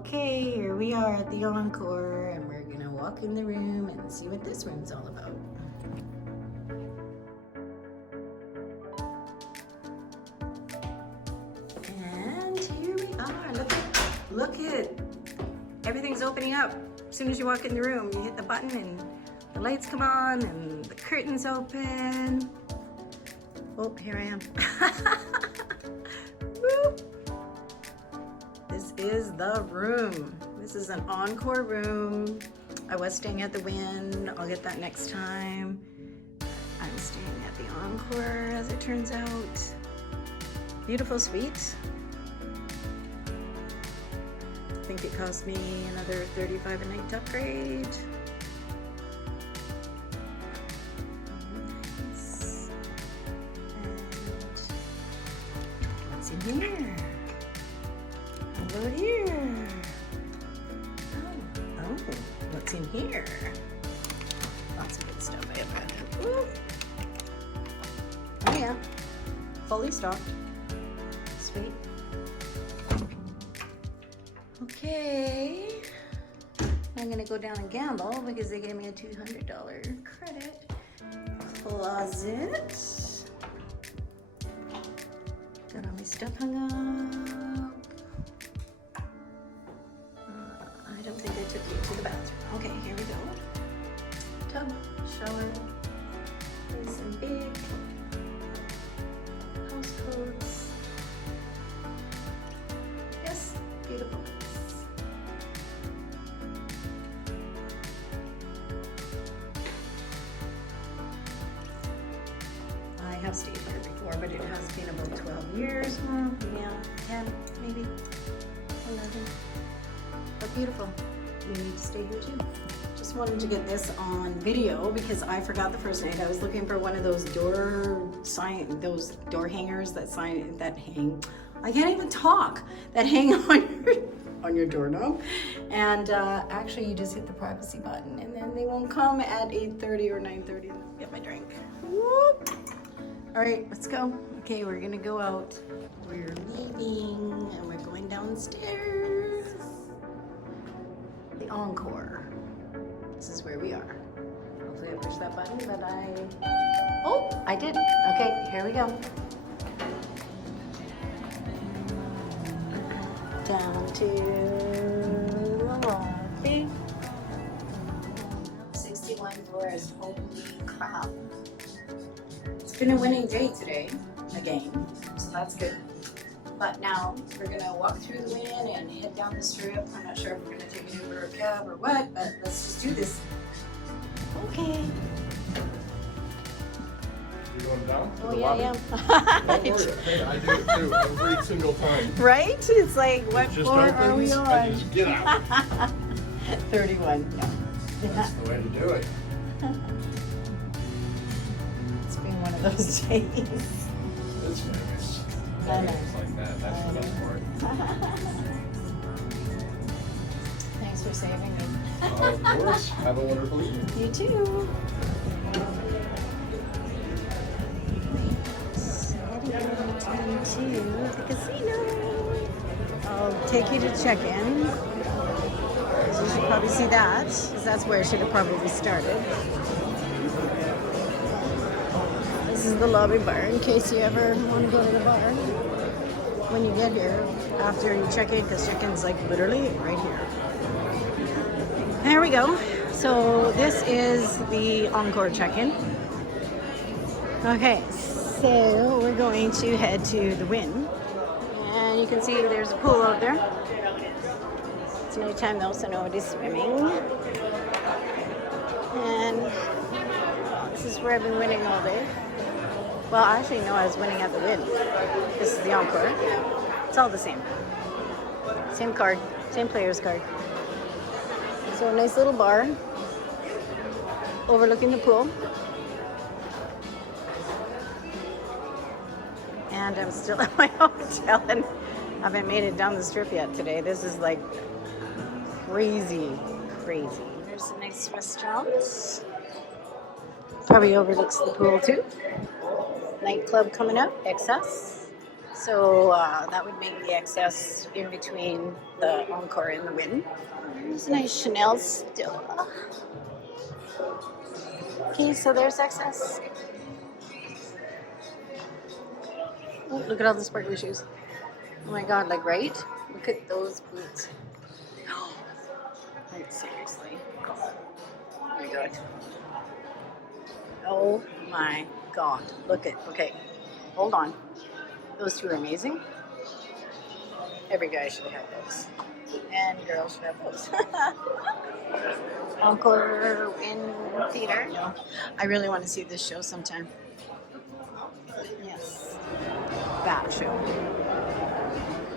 Okay, here we are at the Encore, and we're gonna walk in the room and see what this room's all about. And here we are. Look at everything's opening up. As soon as you walk in the room, you hit the button and the lights come on and the curtains open. Oh, here I am. Woo. This is the room. This is an Encore room. I was staying at the Wynn. I'll get that next time. I'm staying at the Encore, as it turns out. Beautiful suite. I think it cost me another $35 a night to upgrade. Nice. And what's in here? Hello here. Oh, what's in here? Lots of good stuff, I imagine. Ooh. Oh yeah, fully stocked. Sweet. Okay, I'm gonna go down and gamble because they gave me a $200 credit. Closet. Got all my stuff hung up. I don't think I took you to the bathroom. Okay, here we go. Tub, shower, nice and big. House codes. Yes, beautiful. I have stayed here before, but it has been about 12 years. Yeah, 10, maybe 11. But beautiful. You need to stay here too. Just wanted to get this on video because I forgot the first night. I was looking for one of those door hangers that hang. I can't even talk. That hang on your doorknob. And actually, you just hit the privacy button, and then they won't come at 8:30 or 9:30 to get my drink. Whoop. All right, let's go. Okay, we're gonna go out. We're leaving, and we're going downstairs. The Encore. This is where we are. Hopefully I push that button, but oh, I did. Okay, here we go. Down to the lobby. 61 floors, holy crap. It's been a winning day today, again, so that's good. But now we're gonna walk through the Wynn and head down the strip. I'm not sure if we're gonna take an Uber or a cab or what, but let's just do this. Okay. You're going down? Oh yeah, yeah. Don't worry, hey, I do it too every single time. Right? It's like, what Just floor are we opens, on? I just get out. 31. Yeah. That's the way to do it. It's been one of those days. It's Vegas. It's like that. That's the best part. Thanks for saving me. Of course. Have a wonderful evening. You too. Heading to the casino. I'll take you to check-in. So you should probably see that, because that's where I should have probably started. This is the lobby bar, in case you ever want to go to the bar when you get here after you check in, because check-in's like literally right here. There we go. So this is the Encore check-in. Okay, so we're going to head to the Wynn, and you can see there's a pool out there. It's nighttime though, so nobody's swimming. And this is where I've been winning all day. Well, actually, no, I was winning at the Wynn. This is the Encore. It's all the same. Same card, same player's card. So a nice little bar overlooking the pool. And I'm still at my hotel and haven't made it down the strip yet today. This is like crazy, crazy. There's a nice restaurant. Probably overlooks the pool too. Nightclub coming up, Excess. So that would make the excess in between the Encore and the Wynn. There's a nice Chanel still. Okay, so there's excess. Oh, look at all the sparkly shoes. Oh my god, like, right? Look at those boots. Like, seriously. Oh my god. Oh my god. Look at, okay, hold on. Those two are amazing. Every guy should have those. And girls should have those. Encore in theater. No. I really want to see this show sometime. Yes. That show.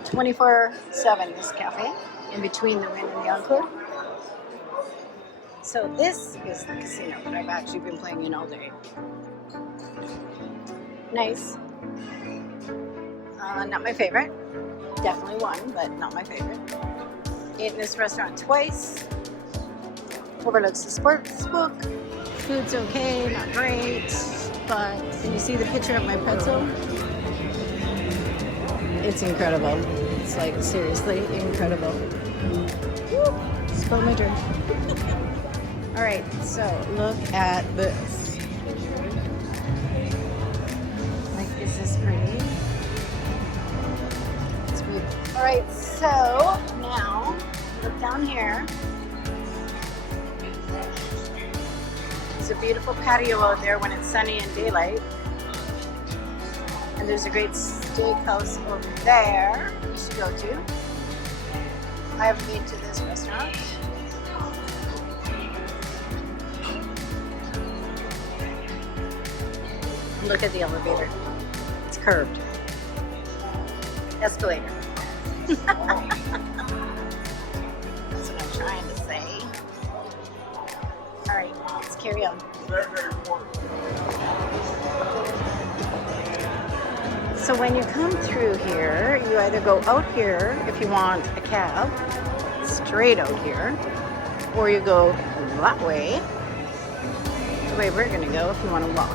24/7 this cafe. In between the Wynn and the Encore. So this is the casino that I've actually been playing in all day. Nice. Not my favorite. Definitely one, but not my favorite. Ate in this restaurant twice. Overlooks the sports book. Food's okay, not great. But can you see the picture of my pretzel? It's incredible. It's like seriously incredible. Woo! Spilled my drink. Alright, so look at this. Like, is this pretty? It's beautiful. Alright, so now look down here. There's a beautiful patio out there when it's sunny and daylight. And there's a great steakhouse over there you should go to. I haven't been to this restaurant. Look at the elevator. It's curved. Escalator. That's what I'm trying to say. All right, let's carry on. So when you come through here, you either go out here if you want a cab, straight out here, or you go that way, the way we're gonna go if you want to walk.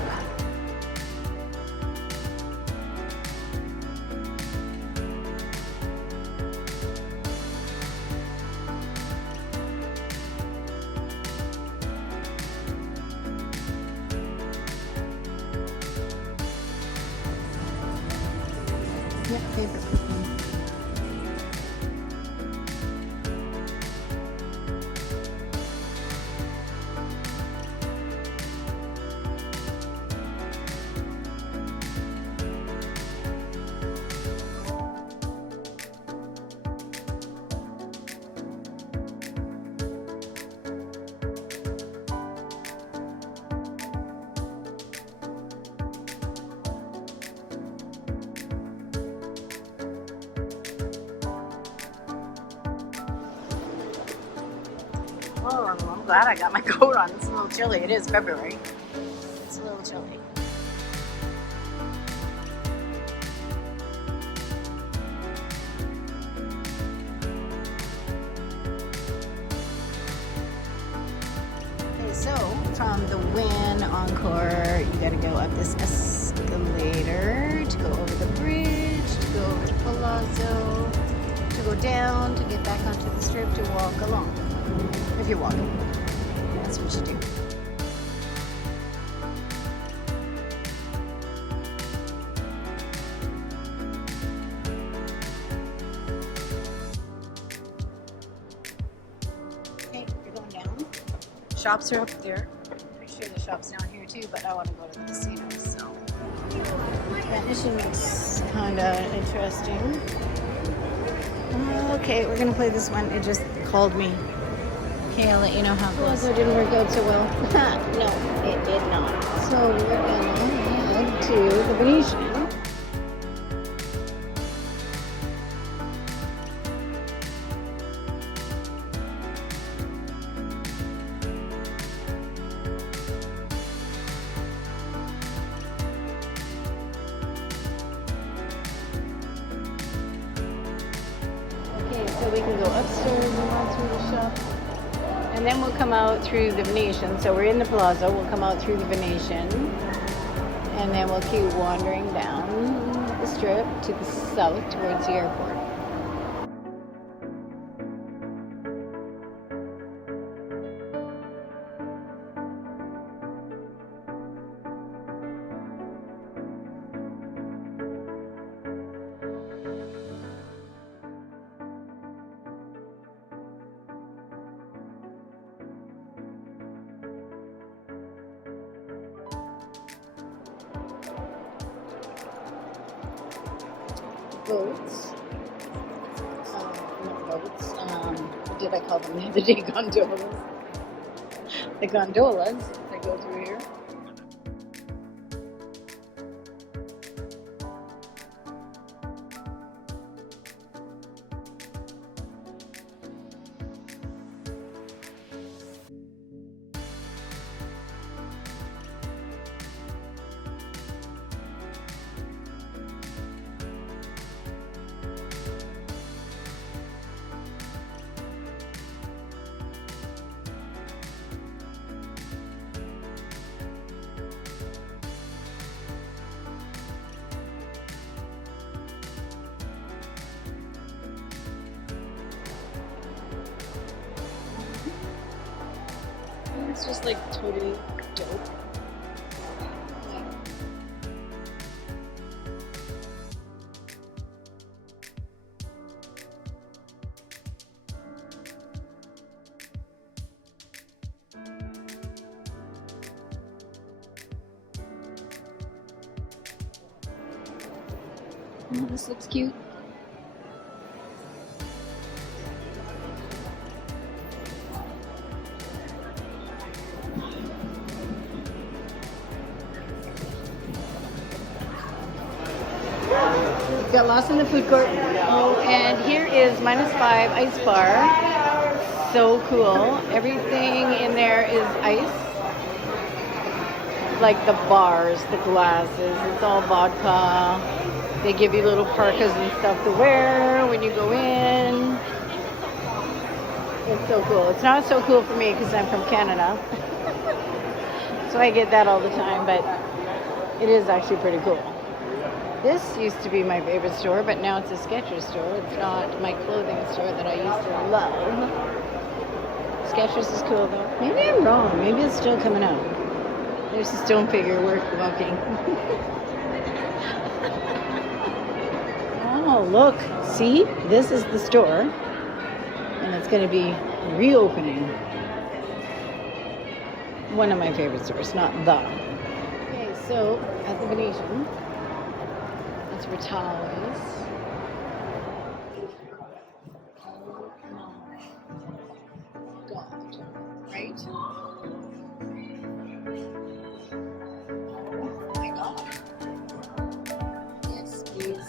Yeah, favorite cooking. Oh, I'm glad I got my coat on. It's a little chilly. It is February. It's a little chilly. Okay, so from the Wynn Encore, you gotta go up this escalator to go over the bridge, to go over to Palazzo, to go down, to get back onto the strip, to walk along. If you're walking, that's what you do. Okay, you're going down. Shops are up there. Pretty sure the shop's down here too, but I want to go to the casino, so. Venetian looks kind of interesting. Okay, we're going to play this one. It just called me. Okay, I'll let you know how it goes. It didn't work out so well. No, it did not. So we're gonna head to the Venetian. Okay, so we can go upstairs and run through the shop. And then we'll come out through the Venetian. So we're in the Palazzo. We'll come out through the Venetian. And then we'll keep wandering down the Strip to the south towards the airport. Boats. Not boats. What did I call them the other day? Gondolas. The gondolas that go through here. It's just like totally dope. Oh, this looks cute. Got lost in the food court. Oh, and here is -5 ice bar. So cool. Everything in there is ice. Like the bars, the glasses, it's all vodka. They give you little parkas and stuff to wear when you go in. It's so cool. It's not so cool for me because I'm from Canada. So I get that all the time, but it is actually pretty cool. This used to be my favorite store, but now it's a Skechers store. It's not my clothing store that I used to love. Skechers is cool though. Maybe I'm wrong. Maybe it's still coming out. There's a stone figure walking. Oh, look. See? This is the store. And it's going to be reopening. One of my favorite stores, not the. Okay, so at the Venetian. That's where Tao is. Oh my God. Right? Oh my God. Yes, please.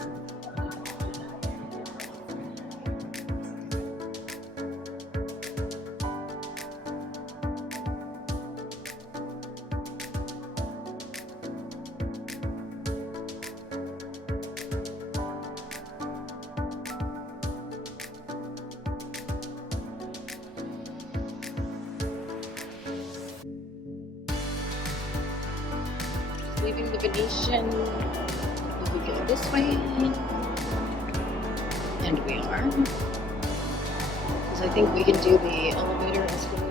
Leaving the Venetian, we go this way, and we are, because I think we can do the elevator escalator.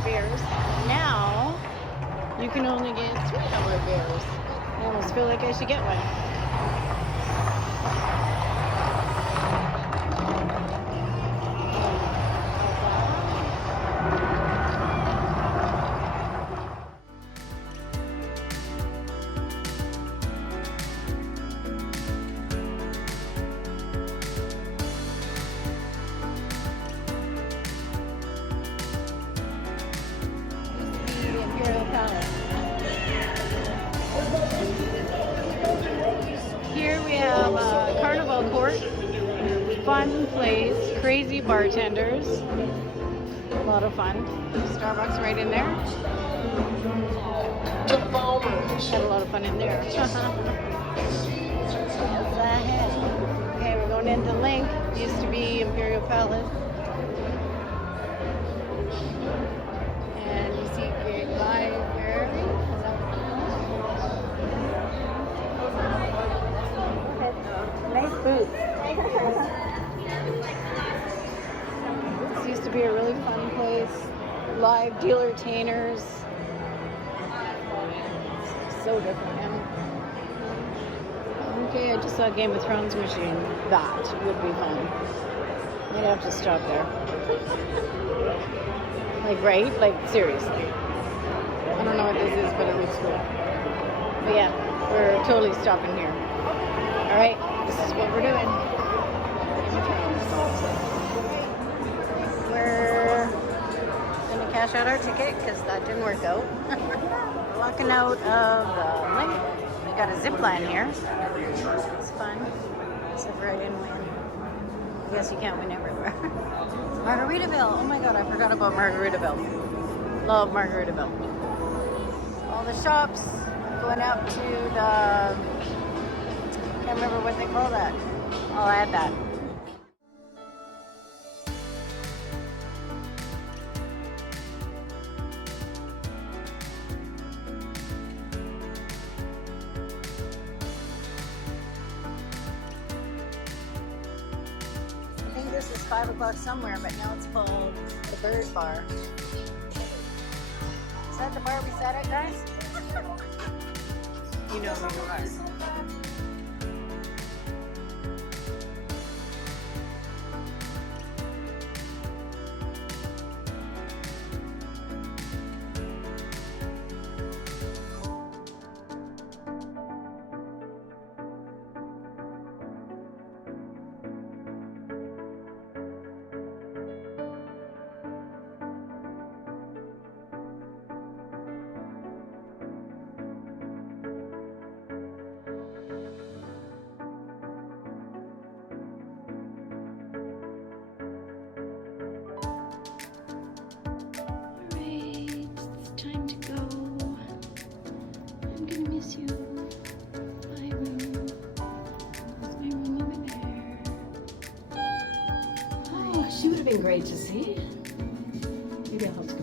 beers. Now, you can only get $3 beers. I almost feel like I should get one. Here we have a Carnival court, fun place, crazy bartenders, a lot of fun. Starbucks right in there. Had a lot of fun in there. Okay, we're going into Linq. Used to be Imperial Palace. And you see Great Library. Nice booth. This used to be a really fun place. Live dealer-tainers. So different now. Okay, I just saw Game of Thrones machine. That would be fun. Might have to stop there. Like, right? Like, seriously. I don't know what this is, but it looks cool. But yeah, we're totally stopping here. Alright, this is what we're doing. We're gonna cash out our ticket because that didn't work out. We're walking out of Linq. We got a zip line here. It's fun. Except for I didn't win. I guess you can't win everywhere. Margaritaville. Oh my god, I forgot about Margaritaville. Love Margaritaville. All the shops going up to the... Can't remember what they call that. I'll add that. I think this is 5 o'clock somewhere, but now it's called the Bird Bar. Is that the bar we sat at, guys? You know who you are. She would have been great to see. Maybe I'll have to